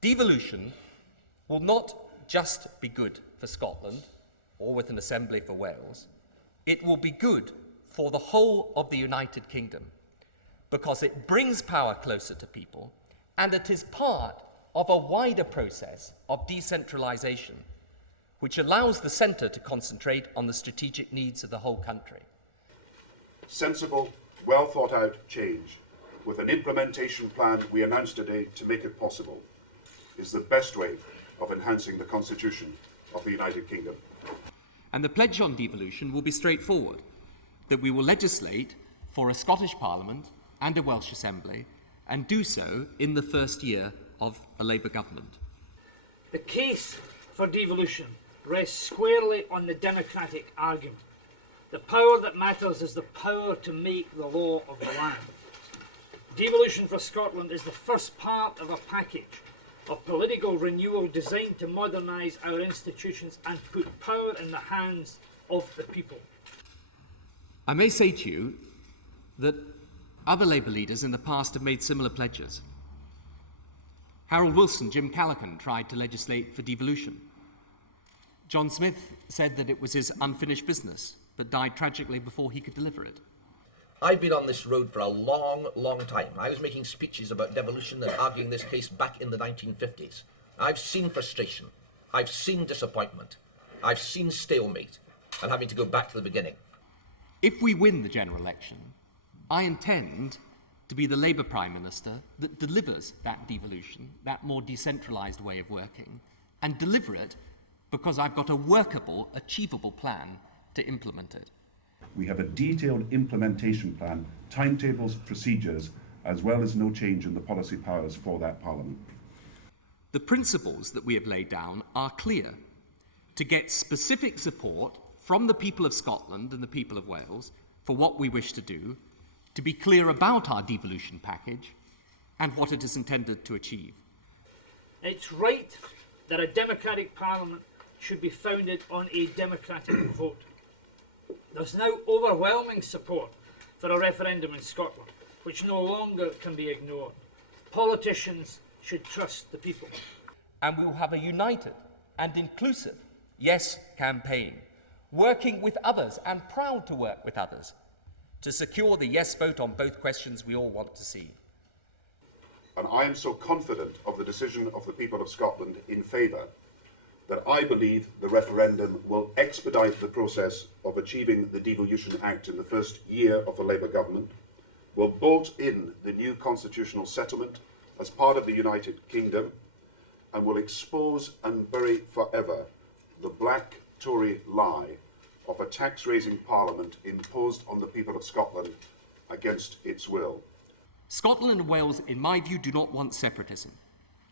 Devolution will not just be good for Scotland or with an assembly for Wales, it will be good for the whole of the United Kingdom because it brings power closer to people and it is part of a wider process of decentralisation which allows the centre to concentrate on the strategic needs of the whole country. Sensible, well thought out change with an implementation plan we announced today to make it possible is the best way of enhancing the Constitution of the United Kingdom. And the pledge on devolution will be straightforward, that we will legislate for a Scottish Parliament and a Welsh Assembly and do so in the first year of a Labour government. The case for devolution rests squarely on the democratic argument. The power that matters is the power to make the law of the land. Devolution for Scotland is the first part of a package of political renewal designed to modernise our institutions and put power in the hands of the people. I may say to you that other Labour leaders in the past have made similar pledges. Harold Wilson, Jim Callaghan tried to legislate for devolution. John Smith said that it was his unfinished business, but died tragically before he could deliver it. I've been on this road for a long, long time. I was making speeches about devolution and arguing this case back in the 1950s. I've seen frustration. I've seen disappointment. I've seen stalemate and having to go back to the beginning. If we win the general election, I intend to be the Labour Prime Minister that delivers that devolution, that more decentralised way of working, and deliver it because I've got a workable, achievable plan to implement it. We have a detailed implementation plan, timetables, procedures, as well as no change in the policy powers for that Parliament. The principles that we have laid down are clear: to get specific support from the people of Scotland and the people of Wales for what we wish to do, to be clear about our devolution package and what it is intended to achieve. It's right that a democratic parliament should be founded on a democratic vote. There's now overwhelming support for a referendum in Scotland, which no longer can be ignored. Politicians should trust the people. And we will have a united and inclusive Yes campaign, working with others and proud to work with others to secure the yes vote on both questions we all want to see. And I am so confident of the decision of the people of Scotland in favour that I believe the referendum will expedite the process of achieving the Devolution Act in the first year of the Labour government, will bolt in the new constitutional settlement as part of the United Kingdom, and will expose and bury forever the black Tory lie of a tax-raising parliament imposed on the people of Scotland against its will. Scotland and Wales, in my view, do not want separatism.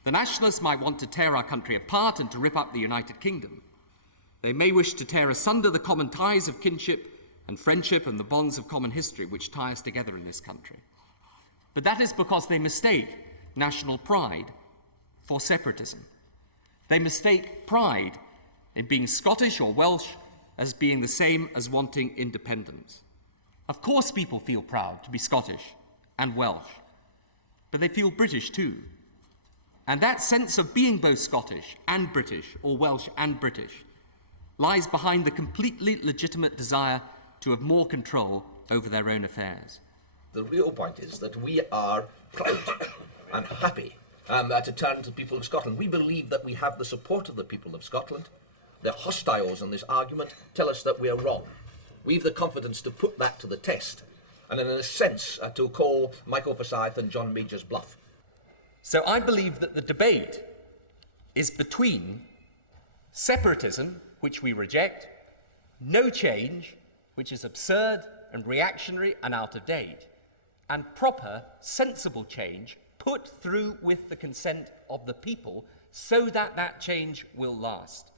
The nationalists might want to tear our country apart and to rip up the United Kingdom. They may wish to tear asunder the common ties of kinship and friendship and the bonds of common history which tie us together in this country. But that is because they mistake national pride for separatism. They mistake pride in being Scottish or Welsh as being the same as wanting independence. Of course people feel proud to be Scottish and Welsh, but they feel British too. And that sense of being both Scottish and British, or Welsh and British, lies behind the completely legitimate desire to have more control over their own affairs. The real point is that we are proud and happy to turn to the people of Scotland. We believe that we have the support of the people of Scotland. The hostiles in this argument tell us that we are wrong. We've the confidence to put that to the test, and in a sense to call Michael Forsyth and John Major's bluff. So I believe that the debate is between separatism, which we reject, no change, which is absurd and reactionary and out of date, and proper, sensible change put through with the consent of the people so that that change will last.